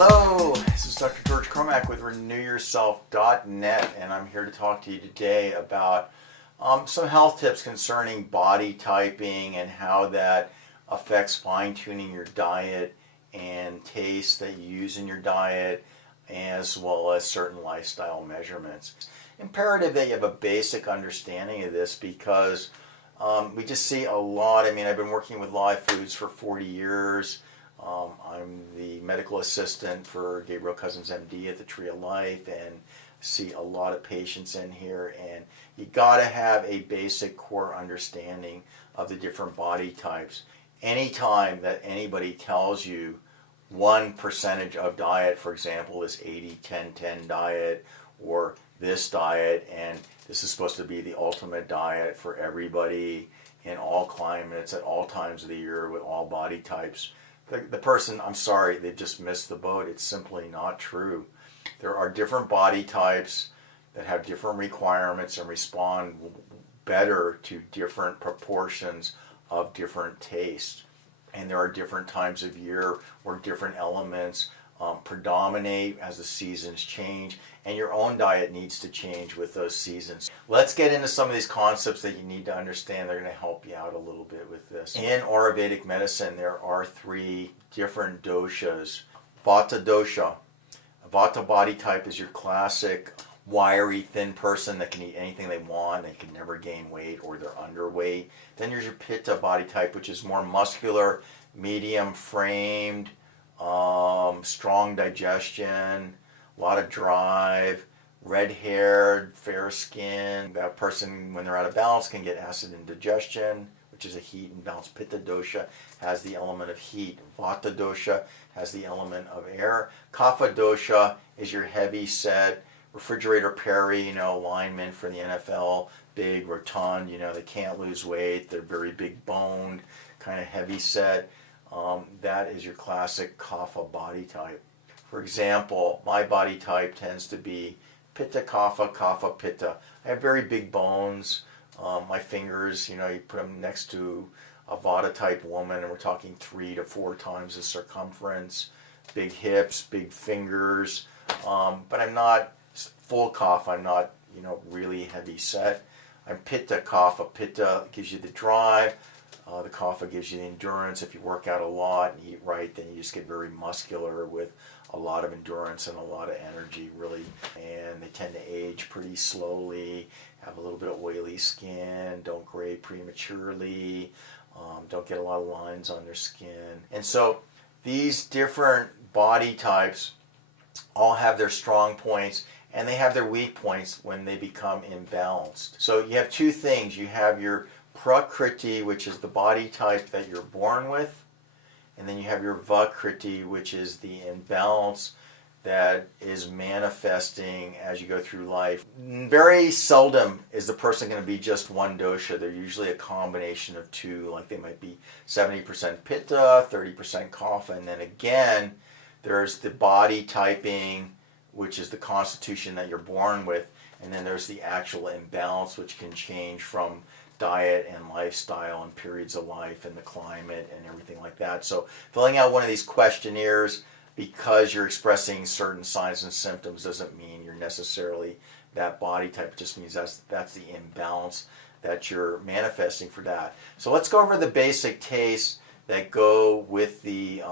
Hello, this is Dr. George Cromack with RenewYourself.net, and I'm here to talk to you today about some health tips concerning body typing and how that affects fine-tuning your diet and taste that you use in your diet, as well as certain lifestyle measurements. Imperative that you have a basic understanding of this because we just see a lot. I've been working with live foods for 40 years. I'm the medical assistant for Gabriel Cousins MD at the Tree of Life and see a lot of patients in here, and you got to have a basic core understanding of the different body types. Anytime that anybody tells you one percentage of diet, for example, is 80-10-10 diet or this diet, and this is supposed to be the ultimate diet for everybody in all climates at all times of the year with all body types, the person, I'm sorry, they've just missed the boat. It's simply not true. There are different body types that have different requirements and respond better to different proportions of different tastes. And there are different times of year where different elements predominate as the seasons change, and your own diet needs to change with those seasons. Let's get into some of these concepts that you need to understand. They're going to help you out a little bit with this. In Ayurvedic medicine, there are three different doshas. Vata dosha. A Vata body type is your classic wiry, thin person that can eat anything they want. They can never gain weight or they're underweight. Then there's your Pitta body type, which is more muscular, medium framed, strong digestion, a lot of drive, red-haired, fair skin. That person, when they're out of balance, can get acid indigestion, which is a heat imbalance. Pitta dosha has the element of heat. Vata dosha has the element of air. Kapha dosha is your heavy set, refrigerator Perry, linemen for the NFL, big, rotund, they can't lose weight, they're very big boned, kind of heavy set. That is your classic Kapha body type. For example, my body type tends to be Pitta Kapha, Kapha Pitta. I have very big bones. My fingers, you put them next to a Vata type woman, and we're talking 3 to 4 times the circumference. Big hips, big fingers. But I'm not full Kapha. I'm not, really heavy set. I'm Pitta Kapha. Pitta gives you the drive. The Kapha gives you the endurance. If you work out a lot and eat right, then you just get very muscular with a lot of endurance and a lot of energy, really. And they tend to age pretty slowly, have a little bit of oily skin, don't gray prematurely, don't get a lot of lines on their skin. And so these different body types all have their strong points and they have their weak points when they become imbalanced. So you have two things. You have your Prakriti, which is the body type that you're born with, and then you have your Vakriti, which is the imbalance that is manifesting as you go through life. Very seldom is the person going to be just one dosha. They're usually a combination of two, like they might be 70% Pitta, 30% Kapha, and then again, there's the body typing, which is the constitution that you're born with, and then there's the actual imbalance, which can change from diet and lifestyle and periods of life and the climate and everything like that. So filling out one of these questionnaires because you're expressing certain signs and symptoms doesn't mean you're necessarily that body type. It just means that's the imbalance that you're manifesting for that. So let's go over the basic tastes that go with the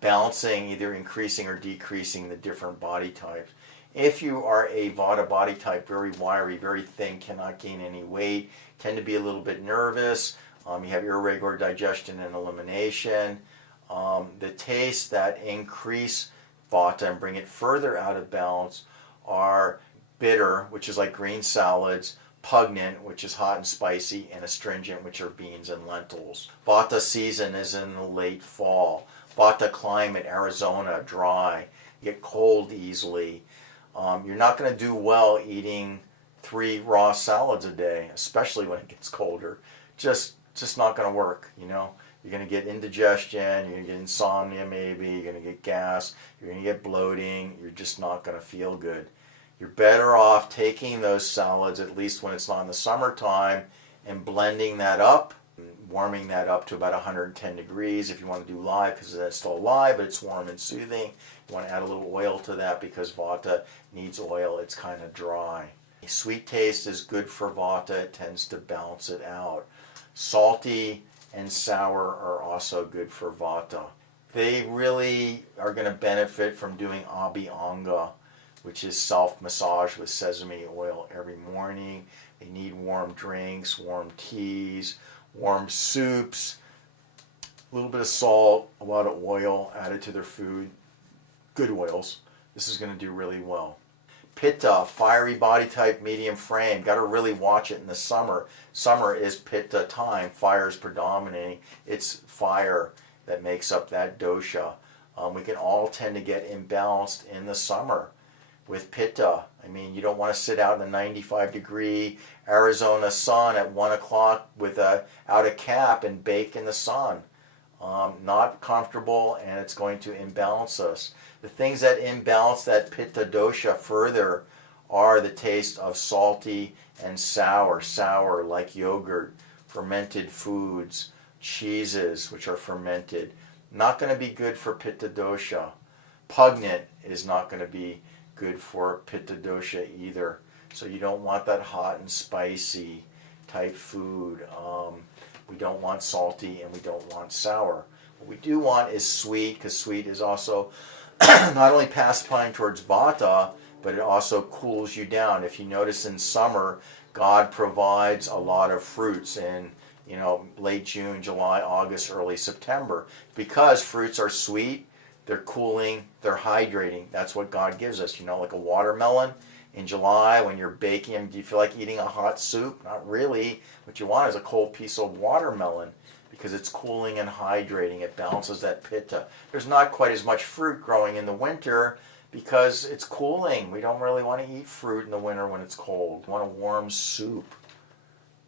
balancing, either increasing or decreasing the different body types. If you are a Vata body type, very wiry, very thin, cannot gain any weight, tend to be a little bit nervous, you have irregular digestion and elimination, the tastes that increase Vata and bring it further out of balance are bitter, which is like green salads, pungent, which is hot and spicy, and astringent, which are beans and lentils. Vata season is in the late fall. Vata climate, Arizona, dry, you get cold easily. You're not going to do well eating 3 raw salads a day, especially when it gets colder. Just not going to work, You're going to get indigestion, you're going to get insomnia maybe, you're going to get gas, you're going to get bloating, you're just not going to feel good. You're better off taking those salads, at least when it's not in the summertime, and blending that up warming that up to about 110 degrees if you want to do live, because it's still live, but it's warm and soothing. You want to add a little oil to that because Vata needs oil. It's kind of dry. Sweet taste is good for Vata. It tends to balance it out. Salty and sour are also good for Vata. They really are going to benefit from doing Abhyanga, which is self-massage with sesame oil every morning. They need warm drinks, warm teas, warm soups, a little bit of salt, a lot of oil added to their food. Good oils. This is going to do really well. Pitta, fiery body type, medium frame. Got to really watch it in the summer. Summer is Pitta time. Fire is predominating. It's fire that makes up that dosha. We can all tend to get imbalanced in the summer with Pitta. I mean, you don't want to sit out in the 95-degree Arizona sun at 1 o'clock without a cap and bake in the sun. Not comfortable, and it's going to imbalance us. The things that imbalance that Pitta dosha further are the taste of salty and sour. Sour like yogurt, fermented foods, cheeses which are fermented. Not going to be good for Pitta dosha. Pungent is not going to be good for Pitta dosha either. So you don't want that hot and spicy type food. We don't want salty and we don't want sour. What we do want is sweet, because sweet is also not only pacifying towards Vata, but it also cools you down. If you notice in summer, God provides a lot of fruits in late June, July, August, early September. Because fruits are sweet, they're cooling, they're hydrating. That's what God gives us. Like a watermelon in July when you're baking them. Do you feel like eating a hot soup? Not really. What you want is a cold piece of watermelon because it's cooling and hydrating. It balances that Pitta. There's not quite as much fruit growing in the winter because it's cooling. We don't really want to eat fruit in the winter when it's cold. We want a warm soup.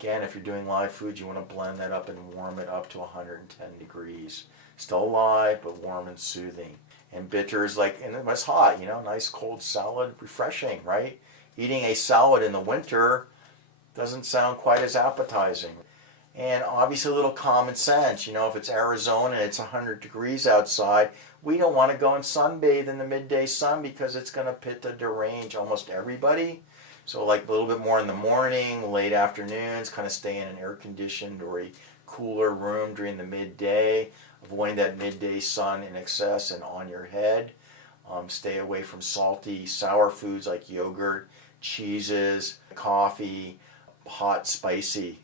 Again, if you're doing live food, you want to blend that up and warm it up to 110 degrees. Still alive, but warm and soothing. And bitters, and it's hot, nice cold salad, refreshing, right? Eating a salad in the winter doesn't sound quite as appetizing. And obviously a little common sense, if it's Arizona and it's 100 degrees outside, we don't want to go and sunbathe in the midday sun because it's going to Pitta derange almost everybody. So a little bit more in the morning, late afternoons, kind of stay in an air-conditioned or a cooler room during the midday, avoiding that midday sun in excess and on your head. Stay away from salty, sour foods like yogurt, cheeses, coffee, hot, spicy.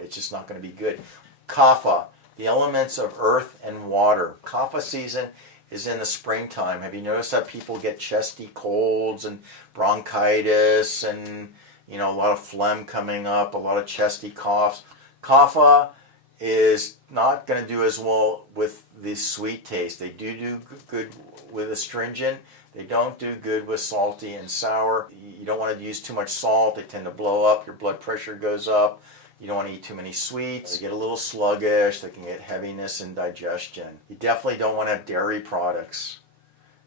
It's just not going to be good. Kapha, the elements of earth and water. Kapha season is in the springtime. Have you noticed that people get chesty colds and bronchitis and a lot of phlegm coming up, a lot of chesty coughs? Kapha is not going to do as well with the sweet taste. They do good with astringent. They don't do good with salty and sour. You don't want to use too much salt. They tend to blow up. Your blood pressure goes up. You don't want to eat too many sweets. They get a little sluggish. They can get heaviness and digestion. You definitely don't want to have dairy products.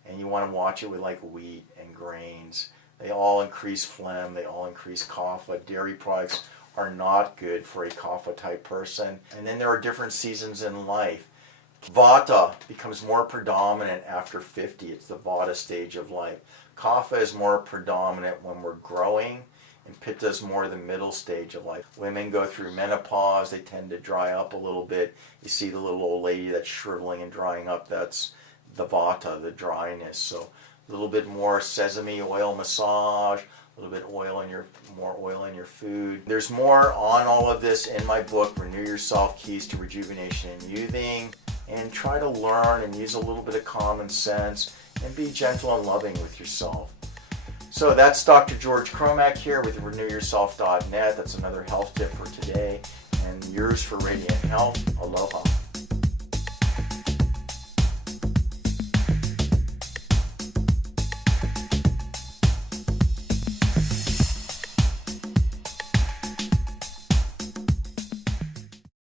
And you want to watch it with wheat and grains. They all increase phlegm. They all increase kapha. Dairy products are not good for a kapha type person. And then there are different seasons in life. Vata becomes more predominant after 50. It's the Vata stage of life. Kapha is more predominant when we're growing, and Pitta is more the middle stage of life. Women go through menopause. They tend to dry up a little bit. You see the little old lady that's shriveling and drying up. That's the Vata, the dryness. So a little bit more sesame oil massage, a little bit more oil in your food. There's more on all of this in my book, Renew Yourself, Keys to Rejuvenation and Youthing. And try to learn and use a little bit of common sense and be gentle and loving with yourself. So that's Dr. George Cromack here with RenewYourself.net. That's another health tip for today. And yours for Radiant Health. Aloha.